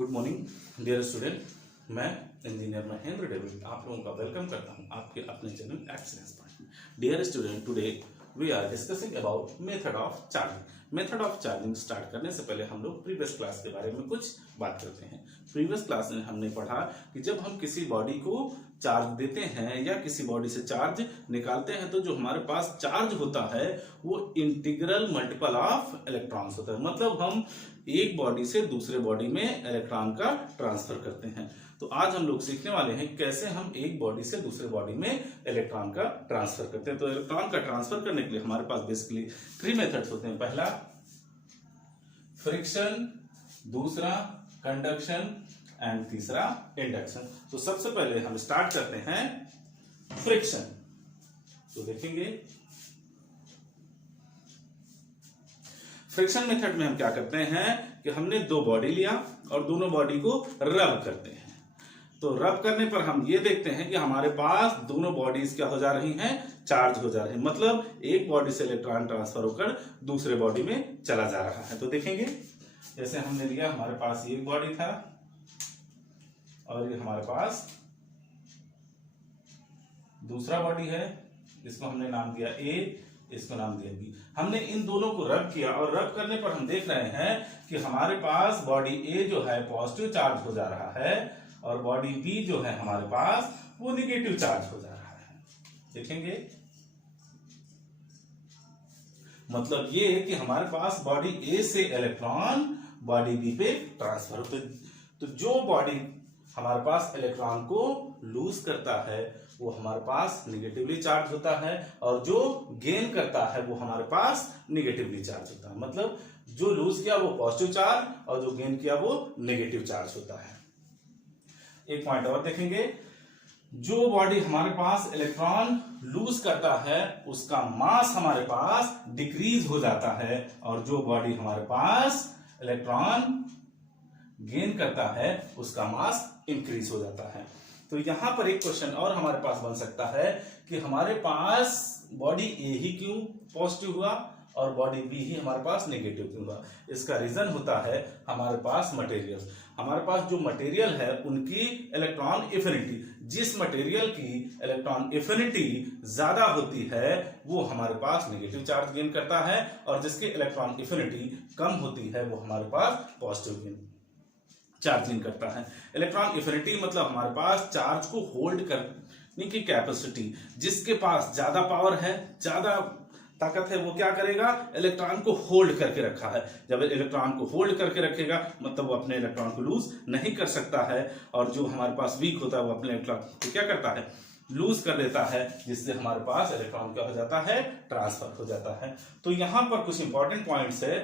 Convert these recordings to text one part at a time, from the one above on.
Good morning dear student, मैं engineer Mahendra David आप लोगों का वेलकम करता हूं आपके अपने channel excellence point. Dear student, today we are discussing about method of charging. Method of charging start करने से पहले हम लोग प्रीवियस क्लास के बारे में कुछ बात करते हैं। प्रीवियस क्लास में हमने पढ़ा कि जब हम किसी बॉडी को चार्ज देते हैं या किसी बॉडी से चार्ज निकालते हैं तो जो हमारे पास चार्ज होता है वो इंटीग्रल मल्टीपल ऑफ इलेक्ट्रॉन्स होता है। मतलब हम एक बॉडी से दूसरे बॉडी में इलेक्ट्रॉन का ट्रांसफर करते हैं। तो आज हम लोग सीखने वाले हैं कैसे हम एक बॉडी से दूसरे बॉडी में इलेक्ट्रॉन का ट्रांसफर करते हैं। तो इलेक्ट्रॉन का ट्रांसफर करने के लिए हमारे पास बेसिकली 3 मेथड्स होते हैं। पहला फ्रिक्शन, दूसरा कंडक्शन एंड तीसरा इंडक्शन। तो सबसे पहले हम स्टार्ट करते हैं फ्रिक्शन। तो देखेंगे फ्रिक्शन मेथड में हम क्या करते हैं कि हमने 2 बॉडी लिया और दोनों बॉडी को रब करते हैं। तो रब करने पर हम ये देखते हैं कि हमारे पास दोनों बॉडीज क्या हो जा रही हैं, चार्ज हो जा रही हैं। मतलब एक बॉडी से इलेक्ट्रॉन ट्रांसफर होकर दूसरे बॉडी में चला जा रहा है। तो देखेंगे जैसे हमने लिया, हमारे पास एक बॉडी था और ये हमारे पास दूसरा बॉडी है, इसको हमने नाम दिया ए, इसको नाम दिया बी। हमने इन दोनों को रब किया और रब करने पर हम देख रहे हैं कि हमारे पास बॉडी ए जो है पॉजिटिव चार्ज हो जा रहा है और बॉडी बी जो है हमारे पास वो निगेटिव चार्ज हो जा रहा है। देखेंगे मतलब ये कि हमारे पास बॉडी ए से इलेक्ट्रॉन बॉडी बी पे ट्रांसफर होते। तो जो बॉडी हमारे पास इलेक्ट्रॉन को लूज करता है वो हमारे पास निगेटिवली चार्ज होता है और जो गेन करता है वो हमारे पास निगेटिवली चार्ज होता है। मतलब जो लूज किया वो पॉजिटिव चार्ज और जो गेन किया वो नेगेटिव चार्ज होता है। एक पॉइंट और देखेंगे, जो बॉडी हमारे पास इलेक्ट्रॉन लूज करता है उसका मास हमारे पास डिक्रीज हो जाता है और जो बॉडी हमारे पास इलेक्ट्रॉन गेन करता है उसका मास इंक्रीज हो जाता है। तो यहां पर एक क्वेश्चन और हमारे पास बन सकता है कि हमारे पास बॉडी ए ही क्यों पॉजिटिव हुआ और बॉडी बी ही हमारे पास नेगेटिव क्यों हुआ। इसका रीजन होता है हमारे पास मटेरियल। हमारे पास जो मटेरियल है उनकी इलेक्ट्रॉन एफिनिटी, जिस मटेरियल की इलेक्ट्रॉन एफिनिटी ज्यादा होती है वो हमारे पास नेगेटिव चार्ज गेन करता है और जिसकी इलेक्ट्रॉन एफिनिटी कम होती है वो हमारे पास पॉजिटिव गेन चार्जिंग करता है। इलेक्ट्रॉन एफिनिटी मतलब हमारे पास चार्ज को होल्ड करने की कैपेसिटी। जिसके पास ज्यादा पावर है, ज्यादा ताकत है, वो क्या करेगा, इलेक्ट्रॉन को होल्ड करके रखा है। जब इलेक्ट्रॉन को होल्ड करके रखेगा मतलब वो अपने इलेक्ट्रॉन को लूज नहीं कर सकता है और जो हमारे पास वीक होता है वो अपने इलेक्ट्रॉन को क्या करता है, लूज कर देता है, जिससे हमारे पास इलेक्ट्रॉन क्या हो जाता है, ट्रांसफर हो जाता है। तो यहां पर कुछ इंपॉर्टेंट पॉइंट्स है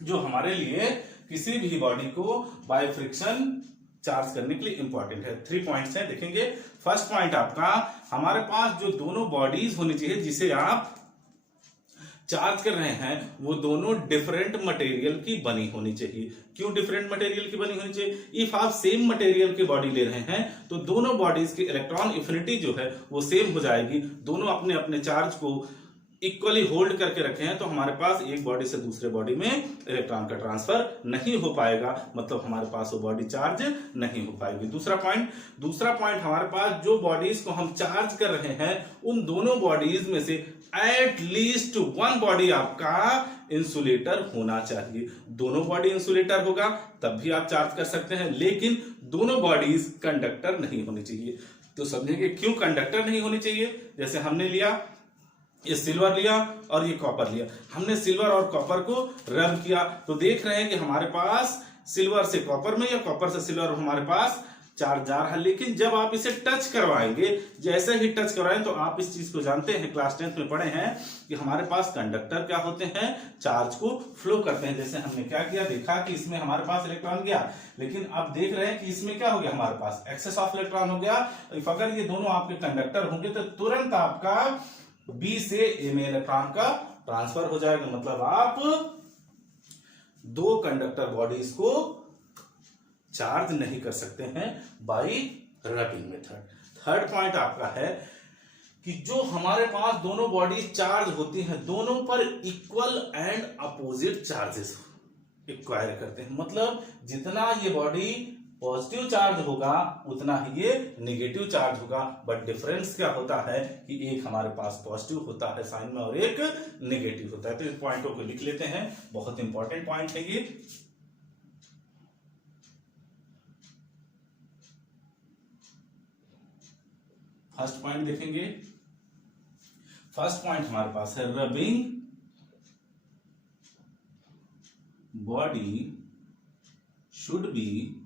जो हमारे लिए किसी भी बॉडी को बाय फ्रिक्शन चार्ज करने के लिए इंपॉर्टेंट है। 3 पॉइंट्स हैं, देखेंगे। फर्स्ट पॉइंट आपका, हमारे पास जो दोनों बॉडीज होनी चाहिए जिसे आप चार्ज कर रहे हैं वो दोनों डिफरेंट मटेरियल की बनी होनी चाहिए। क्यों डिफरेंट मटेरियल की बनी होनी चाहिए? इफ आप सेम मटेरियल की बॉडी ले रहे हैं तो दोनों बॉडीज की इलेक्ट्रॉन एफिनिटी जो है वो सेम हो जाएगी। दोनों अपने अपने चार्ज को इक्वली होल्ड करके रखे हैं तो हमारे पास एक बॉडी से दूसरे बॉडी में इलेक्ट्रॉन का ट्रांसफर नहीं हो पाएगा, मतलब हमारे पास वो बॉडी चार्ज नहीं हो पाएगी। दूसरा पॉइंट हमारे पास जो बॉडीज को हम चार्ज कर रहे हैं उन दोनों बॉडीज में से एट लीस्ट 1 बॉडी आपका इंसुलेटर होना चाहिए। दोनों बॉडी इंसुलेटर होगा तब भी आप चार्ज कर सकते हैं, लेकिन दोनों बॉडीज कंडक्टर नहीं होनी चाहिए। तो समझेंगे क्यों कंडक्टर नहीं होनी चाहिए। जैसे हमने लिया ये सिल्वर लिया और ये कॉपर लिया, हमने सिल्वर और कॉपर को रब किया तो देख रहे हैं कि हमारे पास सिल्वर से कॉपर में या कॉपर से सिल्वर हमारे पास चार्ज जा रहा है। लेकिन जब आप इसे टच करवाएंगे, जैसे ही टच करवाएं तो आप इस चीज को जानते हैं, क्लास 10th में पढ़े हैं कि हमारे पास कंडक्टर क्या होते हैं, चार्ज को फ्लो करते हैं। जैसे हमने क्या किया, देखा कि इसमें हमारे पास इलेक्ट्रॉन गया, लेकिन अब देख रहे हैं कि इसमें क्या हो गया, हमारे पास एक्सेस ऑफ इलेक्ट्रॉन हो गया। अगर ये दोनों आपके कंडक्टर होंगे तो तुरंत आपका बी से ए में इलेक्ट्रॉन का ट्रांसफर हो जाएगा। मतलब आप 2 कंडक्टर बॉडीज को चार्ज नहीं कर सकते हैं bye rubbing method. Third point आपका है कि जो हमारे पास दोनों बॉडीज चार्ज होती हैं दोनों पर equal and opposite charges acquire करते हैं। मतलब जितना ये बॉडी पॉजिटिव चार्ज होगा उतना ही ये नेगेटिव चार्ज होगा, बट डिफरेंस क्या होता है कि एक हमारे पास पॉजिटिव होता है साइन में और एक नेगेटिव होता है। तो इस पॉइंटों को लिख लेते हैं, बहुत इंपॉर्टेंट पॉइंट है ये। फर्स्ट पॉइंट देखेंगे, फर्स्ट पॉइंट हमारे पास है rubbing body should be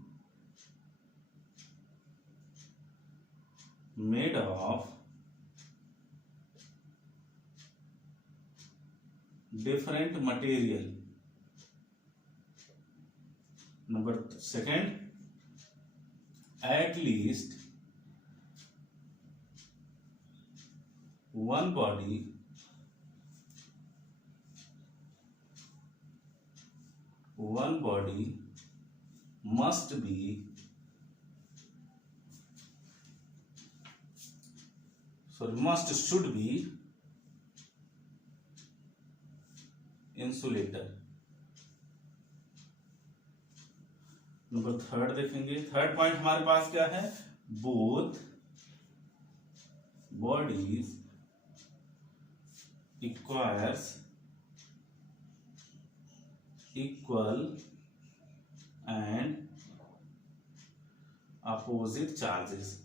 made of different material. Number second, at least one body must be should be insulator. Number third देखेंगे, थर्ड पॉइंट हमारे पास क्या है, both bodies acquires equal and opposite charges.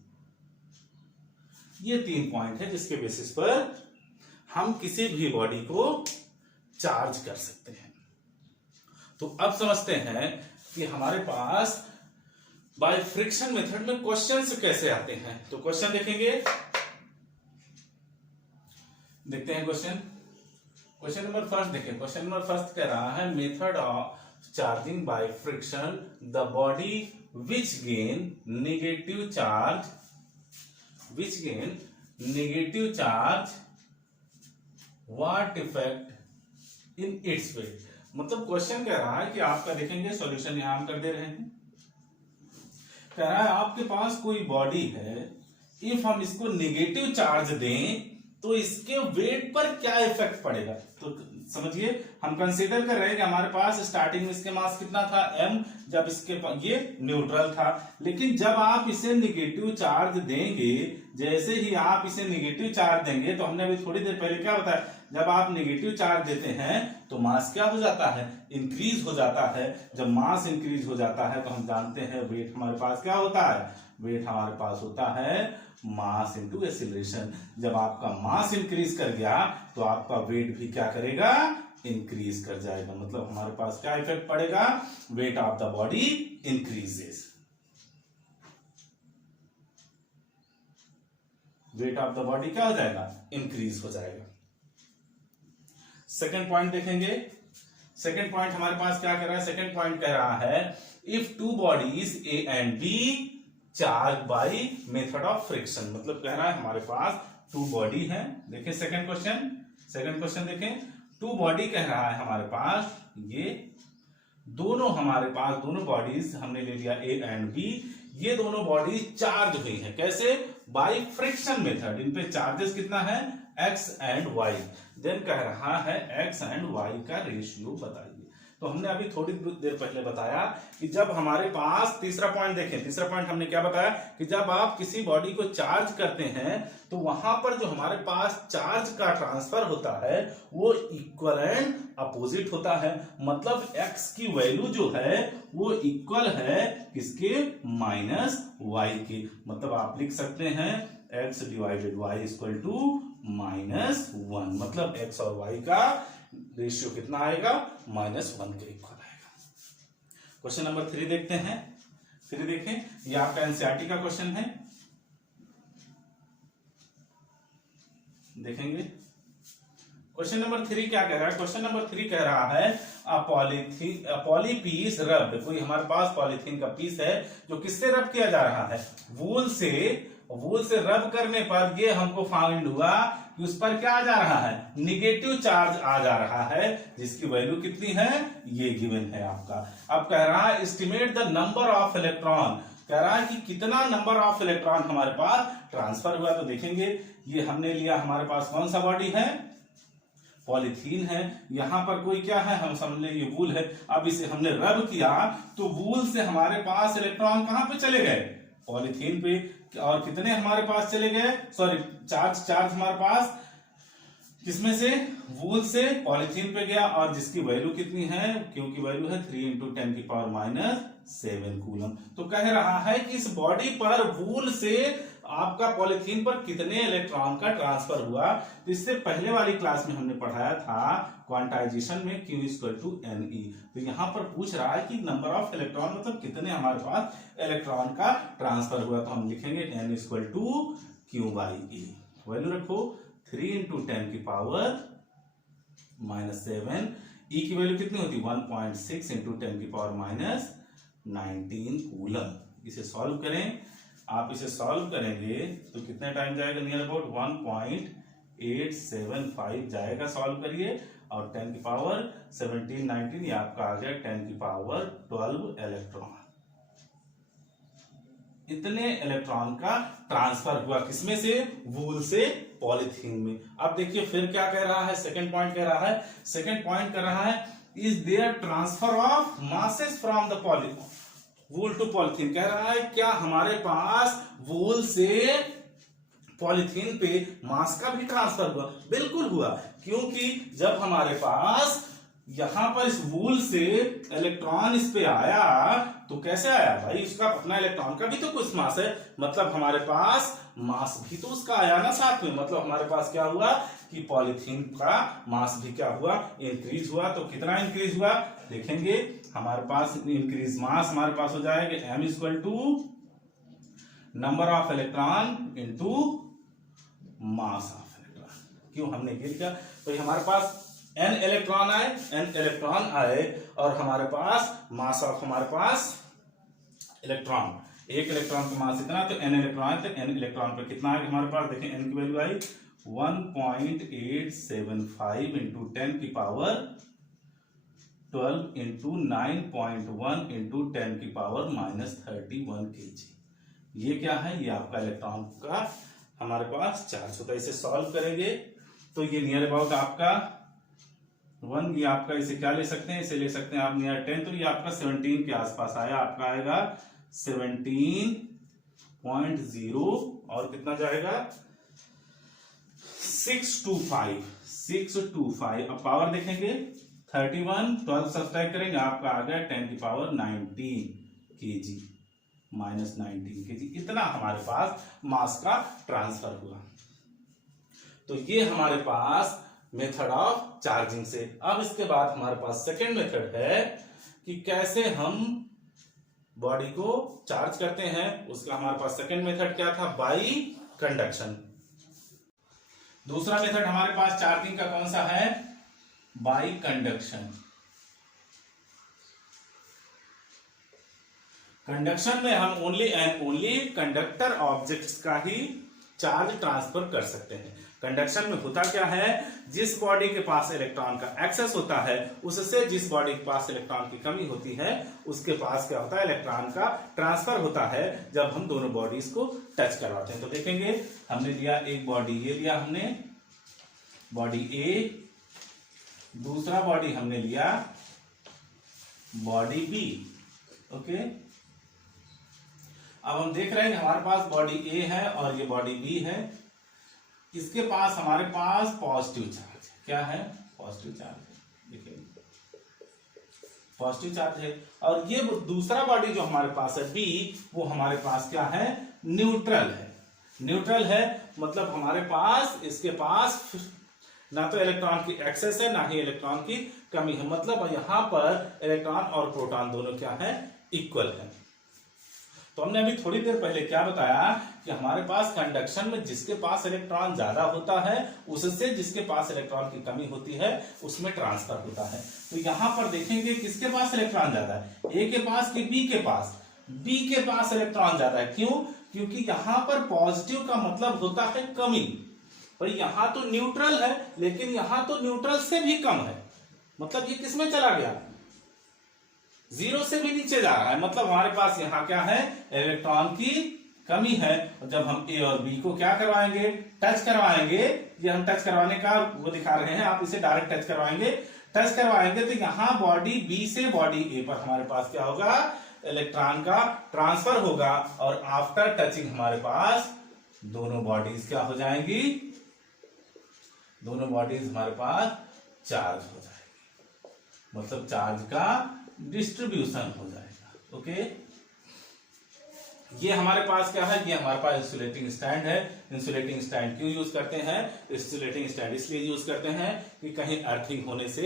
ये 3 point है जिसके basis पर हम किसी भी बॉडी को चार्ज कर सकते हैं। तो अब समझते हैं कि हमारे पास बाय फ्रिक्शन मेथड में क्वेश्चंस कैसे आते हैं। तो क्वेश्चन देखेंगे, देखते हैं क्वेश्चन नंबर फर्स्ट देखें। क्वेश्चन नंबर फर्स्ट कह रहा है method of charging by friction the body which gain negative charge what effect in its weight। मतलब क्वेश्चन कह रहा है कि आपका देखेंगे सॉल्यूशन यहां हम कर दे रहे हैं। कह रहा है आपके पास कोई बॉडी है, इफ हम इसको नेगेटिव चार्ज दें तो इसके वेट पर क्या इफेक्ट पड़ेगा। तो समझिए, हम कंसीडर कर रहे हैं कि हमारे पास स्टार्टिंग में इसके मास कितना था m, जब इसके ये न्यूट्रल था, लेकिन जब आप इसे नेगेटिव चार्ज देंगे, जैसे ही आप इसे नेगेटिव चार्ज देंगे, तो हमने अभी थोड़ी देर पहले क्या बताया, जब आप नेगेटिव चार्ज देते हैं तो मास क्या हो जाता है, इंक्रीज हो जाता है। जब मास इंक्रीज हो जाता है तो हम जानते हैं वेट हमारे पास क्या होता है, वेट हमारे पास होता है मास इंटू एक्सीलरेशन। जब आपका मास इंक्रीज कर गया तो आपका वेट भी क्या करेगा, इंक्रीज कर जाएगा। मतलब हमारे पास क्या इफेक्ट पड़ेगा, weight of the body increases, weight of the body क्या हो जाएगा, इंक्रीज हो जाएगा। सेकेंड पॉइंट देखेंगे, सेकेंड पॉइंट हमारे पास क्या कह रहा है, सेकेंड पॉइंट कह रहा है if two bodies A and B charge by method of friction. मतलब कह रहा है हमारे पास 2 बॉडी है। देखें सेकंड क्वेश्चन देखें, 2 बॉडी कह रहा है हमारे पास, ये दोनों हमारे पास दोनों बॉडीज हमने ले लिया ए एंड बी, ये दोनों बॉडीज चार्ज हुई हैं। कैसे, बाय फ्रिक्शन मेथड। इन पे चार्जेस कितना है, एक्स एंड वाई। देन कह रहा है एक्स एंड वाई का रेशियो बताइए। तो हमने अभी थोड़ी देर पहले बताया कि जब हमारे पास, तीसरा पॉइंट देखें, तीसरा पॉइंट हमने क्या बताया कि जब आप किसी बॉडी को चार्ज करते हैं तो वहां पर जो हमारे पास चार्ज का ट्रांसफर होता है वो इक्वल एंड अपोजिट होता है। मतलब x की वैल्यू जो है वो इक्वल है किसके, माइनस y के। मतलब आप लिख सकते हैं x divided y equal to -1। मतलब x और y का रेशियो कितना आएगा, -1 के इक्वल आएगा। क्वेश्चन नंबर 3 देखते हैं। 3 देखें, ये आपका एनसीईआरटी का क्वेश्चन है, देखेंगे। क्वेश्चन नंबर 3 क्या कह रहा है, क्वेश्चन नंबर 3 कह रहा है पॉली पीस रब्ड। कोई हमारे पास पॉलीथीन का पीस है जो किससे रब किया जा रहा है, वूल से रब करने पर ये हमको फाइंड हुआ कि उस पर क्या आ जा रहा है, निगेटिव चार्ज आ जा रहा है, जिसकी वैल्यू कितनी है, ये गिवन है आपका। अब कह रहा है estimate the number of electron. कह रहा है कि कितना नंबर ऑफ इलेक्ट्रॉन हमारे पास ट्रांसफर हुआ। तो देखेंगे, ये हमने लिया, हमारे पास कौन सा बॉडी है, पॉलीथीन है, यहाँ पर कोई क्या है, हम समझ लें ये वूल है। अब इसे हमने रब किया तो वूल से हमारे पास इलेक्ट्रॉन कहां पे चले गए, पॉलीथीन पे, और कितने हमारे पास चले गए, सॉरी चार्ज हमारे पास किसमें से, वूल से पॉलीथीन पे गया, और जिसकी वैल्यू कितनी है, क्योंकि वैल्यू है 3 × 10⁻⁷ कूलम। तो कह रहा है कि इस बॉडी पर वूल से आपका पॉलीथीन पर कितने इलेक्ट्रॉन का ट्रांसफर हुआ। तो इससे पहले वाली क्लास में हमने पढ़ाया था क्वांटाइजेशन में Q = Ne। तो यहां पर पूछ रहा है कि नंबर ऑफ इलेक्ट्रॉन मतलब कितने हमारे पास इलेक्ट्रॉन का ट्रांसफर हुआ। तो हम लिखेंगे N = Q/E। वैल्यू रखो 3 × 10⁻⁷। E की वैल्यू कितनी होती, 1.6 × 10⁻⁹ कूलम। इसे सॉल्व करें, आप इसे सॉल्व करेंगे तो कितने टाइम जाएगा, नियर अबाउट 1.875 जाएगा। सॉल्व करिए, और 10⁻⁷ 19 ये आपका आ गया 10⁻12 इलेक्ट्रॉन। इतने इलेक्ट्रॉन का ट्रांसफर हुआ किसमें से, वूल से पॉलीथीन में। अब देखिए फिर क्या कह रहा है, सेकंड पॉइंट कह रहा है, सेकंड पॉइंट कर रहा है is there transfer of masses from the wool to polythene. कह रहा है क्या हमारे पास वूल से पॉलीथीन पे मास का भी ट्रांसफर हुआ, बिल्कुल हुआ, क्योंकि जब हमारे पास यहां पर इस वूल से इलेक्ट्रॉन इस पे आया तो कैसे आया भाई, उसका अपना इलेक्ट्रॉन का भी तो कुछ मास है, मतलब हमारे पास मास भी तो उसका आया ना साथ में, मतलब हमारे पास क्या हुआ कि पॉलीथीन का मास भी क्या हुआ, इंक्रीज हुआ। तो कितना इंक्रीज हुआ देखेंगे, हमारे पास इंक्रीज मास हमारे पास हो जाएगा M = number of electron into mass of electron. क्यों हमने ये लिखा, तो हमारे पास n इलेक्ट्रॉन आए और हमारे पास मास ऑफ हमारे पास इलेक्ट्रॉन, एक इलेक्ट्रॉन का मास इतना, तो n इलेक्ट्रॉन है, तो n इलेक्ट्रॉन पर कितना आएगा हमारे पास, देखें n की वैल्यू आई 1.875 × 10⁻12 × 9.1 × 10⁻31 kg। ये क्या है, ये आपका इलेक्ट्रॉन का हमारे पास चार्ज होता है। इसे सॉल्व करेंगे तो ये नियर अबाउट आपका 1, ये आपका इसे क्या ले सकते हैं, इसे ले सकते हैं आप नियर 10, तो ये आपका 17 के आसपास आया, आपका आएगा 17.0 और कितना जाएगा 625। अब पावर देखेंगे 31, 12 सब्सट्रैक्ट करेंगे, आपका आ गया 10⁻19 kg -19 kg। इतना हमारे पास मास का ट्रांसफर हुआ। तो ये हमारे पास मेथड ऑफ चार्जिंग से। अब इसके बाद हमारे पास सेकेंड मेथड है कि कैसे हम बॉडी को चार्ज करते हैं। उसका हमारे पास सेकेंड मेथड क्या था, बाई कंडक्शन। दूसरा मेथड हमारे पास चार्जिंग का कौन सा है, बाई कंडक्शन। कंडक्शन में हम only and only conductor objects का ही चार्ज ट्रांसफर कर सकते हैं। कंडक्शन में होता क्या है, जिस बॉडी के पास इलेक्ट्रॉन का एक्सेस होता है उससे जिस बॉडी के पास इलेक्ट्रॉन की कमी होती है उसके पास क्या होता है, इलेक्ट्रॉन का ट्रांसफर होता है जब हम दोनों बॉडीज को टच करवाते हैं। तो देखेंगे हमने लिया एक बॉडी, ये लिया हमने बॉडी ए, दूसरा बॉडी हमने लिया बॉडी बी। ओके, अब हम देख रहे हैं हमारे पास बॉडी ए है और ये बॉडी बी है। इसके पास हमारे पास पॉजिटिव चार्ज है, क्या है, पॉजिटिव चार्ज है, देखिए पॉजिटिव चार्ज है। और ये दूसरा बॉडी जो हमारे पास है बी, वो हमारे पास क्या है, न्यूट्रल है। न्यूट्रल है मतलब हमारे पास इसके पास ना तो इलेक्ट्रॉन की एक्सेस है ना ही इलेक्ट्रॉन की कमी है, मतलब यहां पर इलेक्ट्रॉन और प्रोटॉन दोनों क्या है, इक्वल है। तो हमने अभी थोड़ी देर पहले क्या बताया कि हमारे पास कंडक्शन में जिसके पास इलेक्ट्रॉन ज्यादा होता है उससे जिसके पास इलेक्ट्रॉन की कमी होती है उसमें ट्रांसफर होता है। तो यहां पर देखेंगे किसके पास इलेक्ट्रॉन ज्यादा है, ए के पास कि बी के पास, बी के पास इलेक्ट्रॉन ज्यादा है। क्यों, क्योंकि यहां पर पॉजिटिव का मतलब होता है कमी, और यहां तो न्यूट्रल है लेकिन यहां तो न्यूट्रल से भी कम है, मतलब ये किसमें चला गया, जीरो से भी नीचे जा रहा है, मतलब हमारे पास यहां क्या है, इलेक्ट्रॉन की कमी है। और जब हम ए और बी को क्या करवाएंगे, टच करवाएंगे, ये हम टच करवाने का वो दिखा रहे हैं, आप इसे डायरेक्ट टच करवाएंगे, टच करवाएंगे तो यहाँ बॉडी बी से बॉडी ए पर हमारे पास क्या होगा, इलेक्ट्रॉन का ट्रांसफर होगा। और आफ्टर टचिंग हमारे पास दोनों बॉडीज क्या हो जाएंगी, दोनों बॉडीज हमारे पास चार्ज हो जाएगी, मतलब चार्ज का डिस्ट्रीब्यूशन हो जाएगा। ओके, ये हमारे पास क्या है, ये हमारे पास इंसुलेटिंग स्टैंड है। इंसुलेटिंग स्टैंड क्यों यूज करते हैं, इंसुलेटिंग स्टैंड इसलिए यूज करते हैं कि कहीं अर्थिंग होने से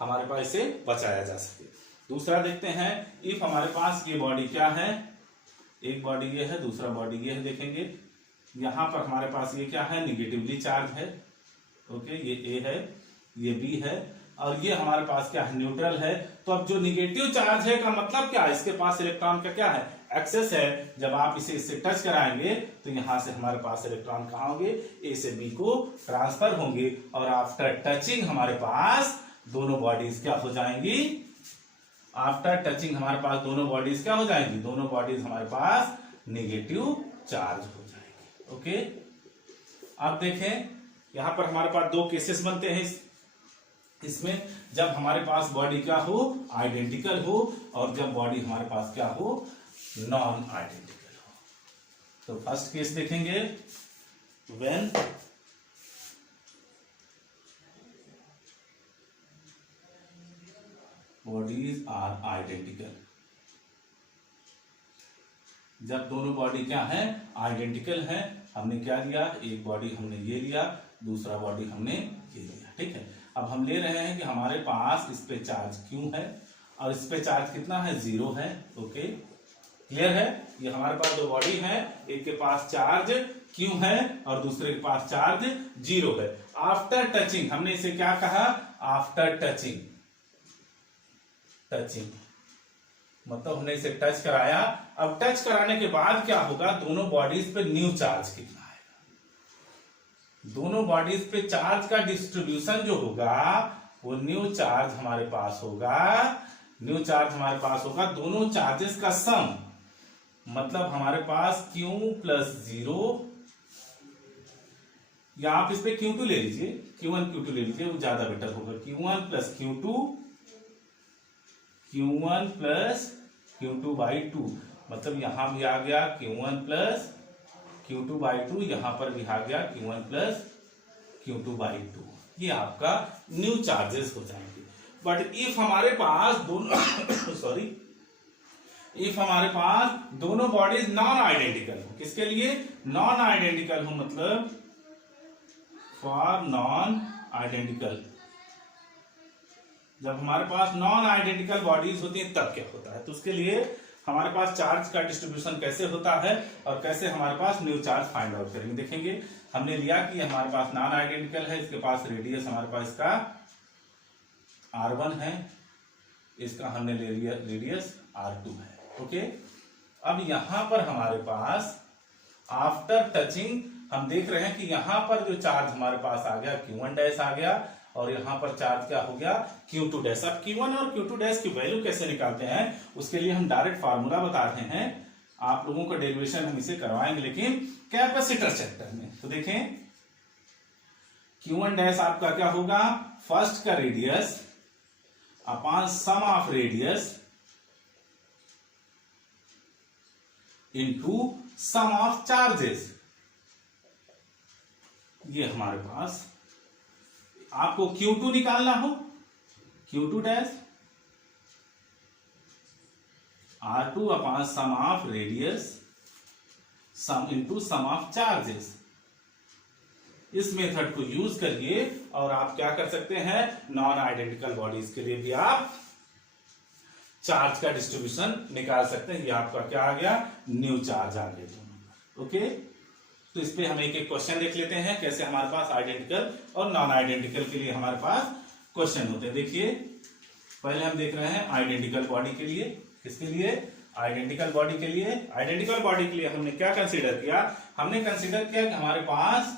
हमारे पास इसे बचाया जा सके। दूसरा देखते हैं, इफ हमारे पास ये बॉडी क्या है, एक बॉडी ये है, दूसरा बॉडी ये है, देखेंगे यहां पर हमारे पास ये क्या है, निगेटिवली चार्ज है। ओके, ये ए है, ये बी है, और ये हमारे पास क्या है, न्यूट्रल है। तो अब जो निगेटिव चार्ज है का मतलब क्या है, इसके पास इलेक्ट्रॉन का क्या है, एक्सेस है। जब आप इसे इससे टच कराएंगे तो यहां से हमारे पास इलेक्ट्रॉन कहां होंगे, ए से बी को ट्रांसफर होंगे। और आफ्टर टचिंग हमारे पास दोनों बॉडीज क्या हो जाएंगी, आफ्टर टचिंग हमारे पास दोनों बॉडीज क्या हो जाएंगी, दोनों बॉडीज हमारे पास निगेटिव चार्ज हो जाएंगी। ओके, अब देखें यहां पर हमारे पास दो केसेस बनते हैं इसमें, जब हमारे पास बॉडी क्या हो, आइडेंटिकल हो, और जब बॉडी हमारे पास क्या हो, नॉन आइडेंटिकल हो। तो फर्स्ट केस देखेंगे, व्हेन बॉडीज आर आइडेंटिकल, जब दोनों बॉडी क्या है, आइडेंटिकल है। हमने क्या लिया, एक बॉडी हमने ये लिया, दूसरा बॉडी हमने ये लिया, ठीक है। अब हम ले रहे हैं कि हमारे पास इस पे चार्ज क्यू है और इस पे चार्ज कितना है, 0 है। ओके, क्लियर है। ये हमारे पास दो बॉडी है, एक के पास चार्ज क्यू है और दूसरे के पास चार्ज 0 है। आफ्टर टचिंग हमने इसे क्या कहा, आफ्टर टचिंग, टचिंग मतलब हमने इसे टच कराया। अब टच कराने के बाद क्या होगा, दोनों बॉडीज पे न्यू चार्ज कितना आएगा, दोनों बॉडीज पे चार्ज का डिस्ट्रीब्यूशन जो होगा वो न्यू चार्ज हमारे पास होगा, न्यू चार्ज हमारे पास होगा, दोनों चार्जेस का सम, मतलब हमारे पास Q प्लस 0, या आप इस पे Q2 ले लीजिए, Q1 Q2 ले लीजिए, वो ज्यादा बेटर होगा। Q1 plus Q2, Q1 plus Q2 by 2, मतलब यहां भी आ गया Q1 प्लस Q2 बाई 2, यहां पर भी आ गया Q1 प्लस Q2 बाई 2। ये आपका न्यू चार्जेस हो जाएंगे। बट इफ हमारे पास दोनों सॉरी, इफ हमारे पास दोनों बॉडीज नॉन आइडेंटिकल हो, किसके लिए, नॉन आइडेंटिकल हो, मतलब फॉर नॉन आइडेंटिकल, जब हमारे पास नॉन आइडेंटिकल बॉडीज होती हैं तब क्या होता है। तो उसके लिए हमारे पास चार्ज का डिस्ट्रीब्यूशन कैसे होता है और कैसे हमारे पास न्यू चार्ज फाइंड आउट करेंगे, देखेंगे। हमने लिया कि हमारे पास नॉन आइडेंटिकल है, इसके पास रेडियस हमारे पास इसका R1 है, इसका हमने ले लिया रेडियस R2 है। ओके, अब यहां पर हमारे पास आफ्टर टचिंग हम देख रहे हैं कि यहां पर जो चार्ज हमारे पास आ गया Q1 डैश आ गया, और यहां पर चार्ज क्या हो गया, Q2 डैश। अब Q1 और Q2 डैश की वैल्यू कैसे निकालते हैं, उसके लिए हम डायरेक्ट फार्मूला बता रहे हैं। आप लोगों का डेरिवेशन हम इसे करवाएंगे लेकिन कैपेसिटर चैप्टर में। तो देखें, Q1 डैश आपका क्या होगा, फर्स्ट का radius upon sum of radius into sum of charges. ये हमारे पास आपको Q2 निकालना हो, Q2 dash R2 upon sum of radius sum into sum of charges. इस मेथड को यूज करिए और आप क्या कर सकते हैं, नॉन आइडेंटिकल बॉडीज के लिए भी आप चार्ज का डिस्ट्रीब्यूशन निकाल सकते हैं। ये आपका क्या आ गया, न्यू चार्ज आ गया दोनों। ओके, तो इस पे हम एक एक क्वेश्चन देख लेते हैं, कैसे हमारे पास आइडेंटिकल और नॉन आइडेंटिकल के लिए हमारे पास क्वेश्चन होते हैं। देखिए, पहले हम देख रहे हैं आइडेंटिकल बॉडी के लिए, किसके लिए, आइडेंटिकल बॉडी के लिए। आइडेंटिकल बॉडी के लिए हमने क्या कंसीडर किया, हमने कंसीडर किया कि हमारे पास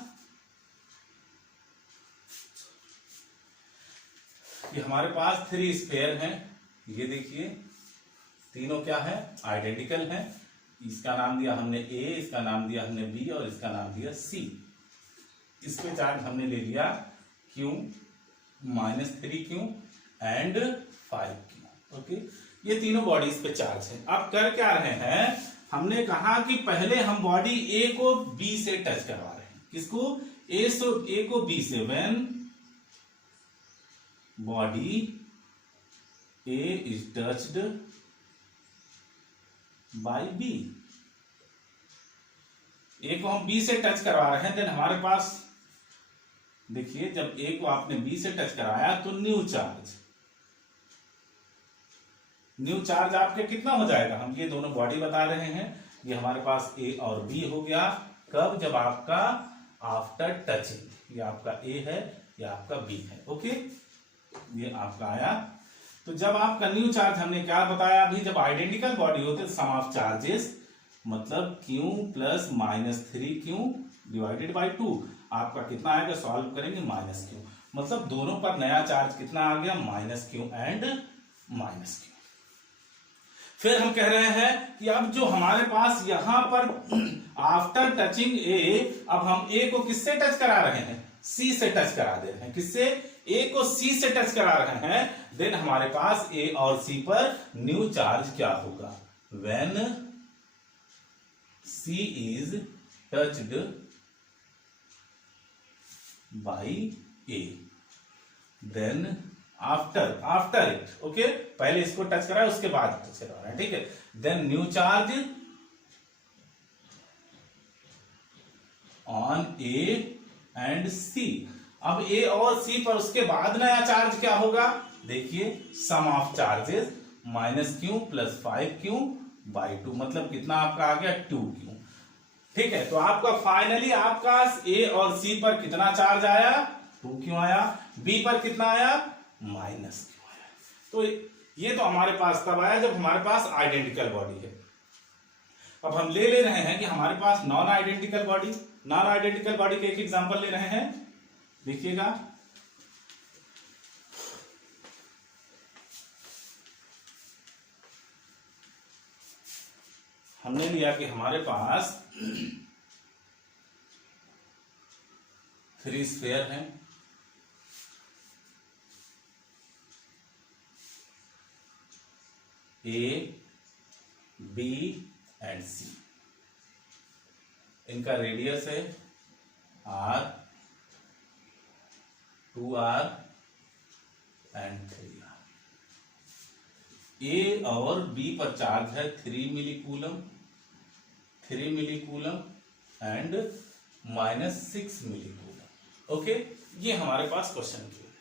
ये हमारे पास 3 स्फीयर हैं। ये देखिए, तीनों क्या है, आइडेंटिकल हैं। इसका नाम दिया हमने ए, इसका नाम दिया हमने बी और इसका नाम दिया सी। इस पे चार्ज हमने ले लिया Q, -3q and 5q। Okay, ये तीनों बॉडी इस पे चार्ज है। अब कर क्या रहे हैं, हमने कहा कि पहले हम बॉडी ए को बी से टच करवा रहे हैं। किसको? ए को बी से। When body A is touched by B, A को हम बी से टच करवा रहे हैं, देन हमारे पास देखिए जब ए को आपने बी से टच कराया तो न्यू चार्ज आपके कितना हो जाएगा, हम ये दोनों बॉडी बता रहे हैं, ये हमारे पास ए और बी हो गया। कब? जब आपका आफ्टर टचिंग, ये आपका ए है, ये आपका बी है। ओके, ये आपका आया। तो जब आपका न्यू चार्ज, हमने क्या बताया अभी, जब आइडेंटिकल बॉडी होते सम ऑफ चार्जेस, मतलब q plus -3q divided by 2, आपका कितना आएगा, सॉल्व करेंगे -q, मतलब दोनों पर नया चार्ज कितना आ गया, -q एंड -q। फिर हम कह रहे हैं कि अब जो हमारे पास यहां पर आफ्टर टचिंग ए, अब हम ए को किससे टच करा रहे हैं, सी से टच करा दे रहे हैं। किससे? ए को सी से टच करा रहे हैं, देन हमारे पास ए और सी पर न्यू चार्ज क्या होगा, when C is touched by A, then after it, okay, पहले इसको टच करा उसके बाद टच करा रहा है, ठीक है। then new charge on A and C, अब A और C पर उसके बाद नया चार्ज क्या होगा, देखिए sum of charges -q plus 5q by 2, मतलब कितना आपका आ गया, 2q। ठीक है, तो आपका फाइनली आपका ए और सी पर कितना चार्ज आया, 2q आया, बी पर कितना आया, -q आया। तो ये तो हमारे पास तब आया जब हमारे पास आइडेंटिकल बॉडी है। अब हम ले रहे हैं कि हमारे पास नॉन आइडेंटिकल बॉडी के एक एग्जांपल ले रहे हैं, देखिएगा। हमने लिया कि हमारे पास 3 स्फीयर हैं, ए, बी एंड सी। इनका रेडियस है r, 2r एंड 3r। ए और बी पर चार्ज है 3 millicoulomb and -6 millicoulomb. Okay, ये हमारे पास क्वेश्चन क्लियर है।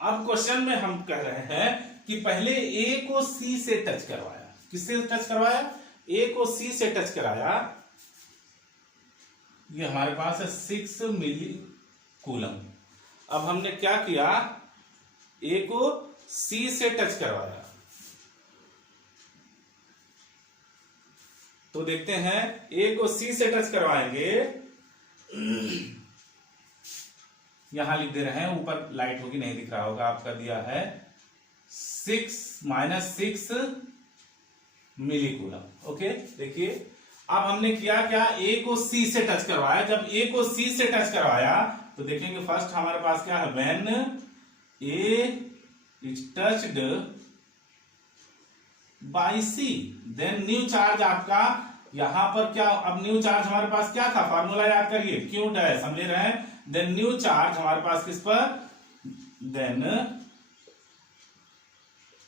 अब क्वेश्चन में हम कह रहे हैं कि पहले ए को सी से टच करवाया। किससे टच करवाया? ए को सी से टच कराया, ये हमारे पास है 6 मिली कूलम। अब हमने क्या किया, ए को सी से टच करवाया, तो देखते हैं ए को सी से टच करवाएंगे, यहां लिख दे रहे हैं, ऊपर लाइट होगी नहीं दिख रहा होगा, आपका दिया है 6 मिली कूलम। ओके, देखिए अब हमने किया क्या, ए को सी से टच करवाया। जब ए को सी से टच करवाया तो देखेंगे फर्स्ट हमारे पास क्या है, when A is touched by C, then new charge आपका यहां पर क्या, अब न्यू चार्ज हमारे पास क्या था, फार्मूला याद करिए, क्यू डैश हम ले रहे हैं, देन न्यू चार्ज हमारे पास किस पर, देन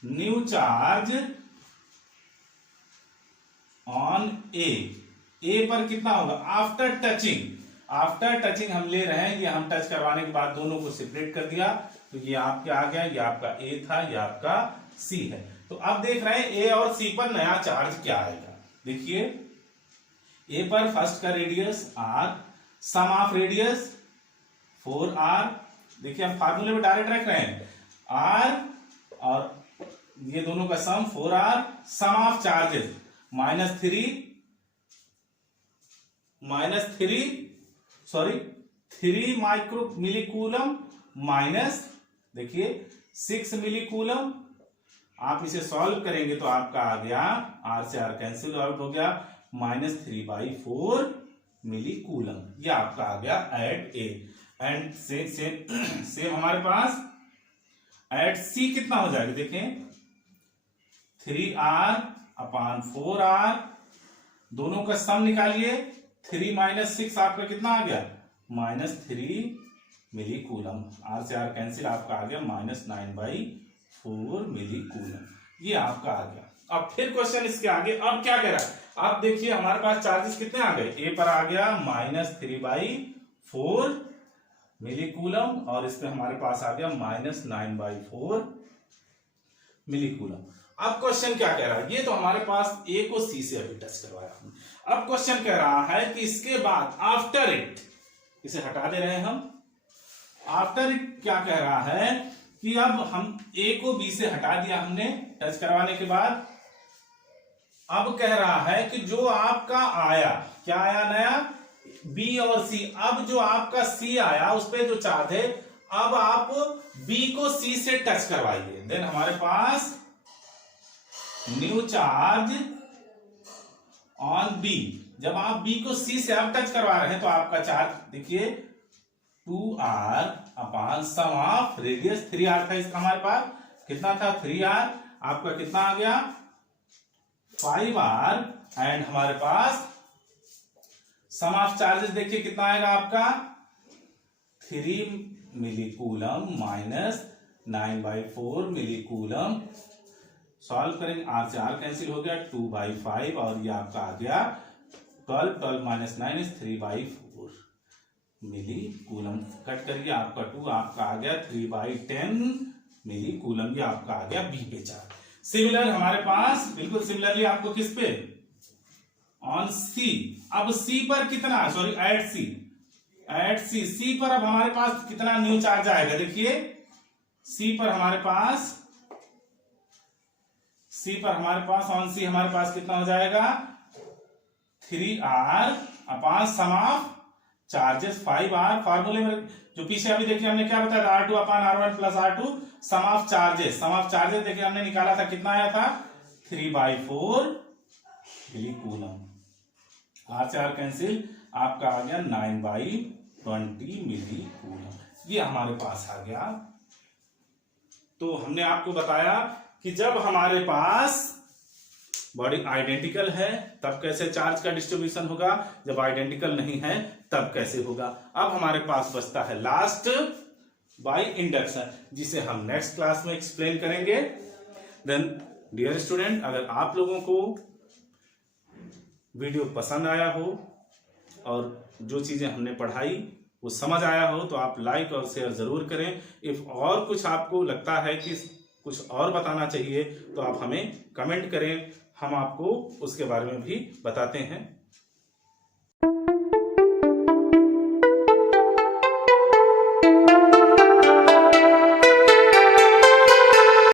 न्यू चार्ज ऑन ए पर कितना होगा, आफ्टर टचिंग हम ले रहे हैं, ये हम टच करवाने के बाद दोनों को सेपरेट कर दिया, तो ये आपके आ गया, ये आपका ए था, ये आपका सी है। तो अब देख रहे हैं ए और सी पर नया चार्ज क्या आएगा। देखिए ए पर फर्स्ट का radius r, sum of radius 4r, देखिए हम फार्मूले में डायरेक्ट रख रहे हैं, r और ये दोनों का sum 4r, sum of charges -3 micro milli coulomb minus, देखिए 6 मिली कूलम। आप इसे सॉल्व करेंगे तो आपका आ गया, r से r कैंसिल आउट हो गया, -3/4 मिली कूलम। ये आपका आ गया एट ए। एंड सेम हमारे पास एट सी कितना हो जाएगा, देखें 3r/4r, दोनों का सम निकालिए। 3 - 6 आपका कितना आ गया, -3 मिली कूलम। r से r कैंसिल, आपका आ गया -9/4 मिली कूलम। ये आपका आ गया। अब फिर क्वेश्चन इसके आगे अब क्या कह रहा है, आप देखिए हमारे पास चार्जेस कितने आ गए, ए पर आ गया -3/4 मिली कूलम और इस पे हमारे पास आ गया -9/4 मिली कूलम। अब क्वेश्चन क्या कह रहा है, ये तो हमारे पास ए को सी से अभी टच करवाया हमने। अब क्वेश्चन कह रहा है कि इसके बाद आफ्टर इट, इसे हटा दे रहे हैं हम। आफ्टर इट क्या कह रहा है कि अब हम ए को बी से हटा दिया हमने टच करवाने के बाद। अब कह रहा है कि जो आपका आया, क्या आया नया, बी और सी। अब जो आपका सी आया उस पे जो चार्ज है, अब आप बी को सी से टच करवाइए। देन हमारे पास न्यू चार्ज ऑन बी। जब आप बी को सी से आप टच करवा रहे हैं तो आपका चार्ज देखिए 2r/ some of radius 3r था इसका, हमारे पास कितना था 3r, आपका कितना आ गया 5r। एंड हमारे पास सम ऑफ चार्जेस देखिए कितना आएगा आपका 3 मिली कूलम -9/4 मिली कूलम। सॉल्व करेंगे, r से r कैंसिल हो गया 2/5 और ये आपका आ गया 12 - 9 इज 3/4 मिली कूलम। कट करिए, आपका 2 आपका आ गया 3/10 मिली कूलम। ये आपका आ गया बी पे चार्ज। सिमिलर हमारे पास बिल्कुल सिमिलरली आपको किस पे, ऑन सी। अब सी पर कितना, सॉरी एट सी, सी पर अब हमारे पास कितना न्यू चार्ज आएगा, देखिए सी पर हमारे पास ऑन सी हमारे पास कितना हो जाएगा 3r/ some of charges 5r। फार्मूले में जो पीछे अभी देखिए हमने क्या बताया था, R2/R1 + R2 some of charges. देखिए हमने निकाला था, कितना आया था 3/4 मिली कूलम। r से r कैंसिल, आपका आ गया 9/20 मिली कूलम। ये हमारे पास आ गया। तो हमने आपको बताया कि जब हमारे पास बॉडी आइडेंटिकल है तब कैसे चार्ज का डिस्ट्रीब्यूशन होगा, जब आइडेंटिकल नहीं है तब कैसे होगा। अब हमारे पास बचता है लास्ट बाय इंडक्शन, जिसे हम नेक्स्ट क्लास में एक्सप्लेन करेंगे। देन डियर स्टूडेंट, अगर आप लोगों को वीडियो पसंद आया हो और जो चीजें हमने पढ़ाई वो समझ आया हो तो आप लाइक और शेयर जरूर करें। इफ और कुछ आपको लगता है कि कुछ और बताना चाहिए तो आप हमें कमेंट करें, हम आपको उसके बारे में भी बताते हैं।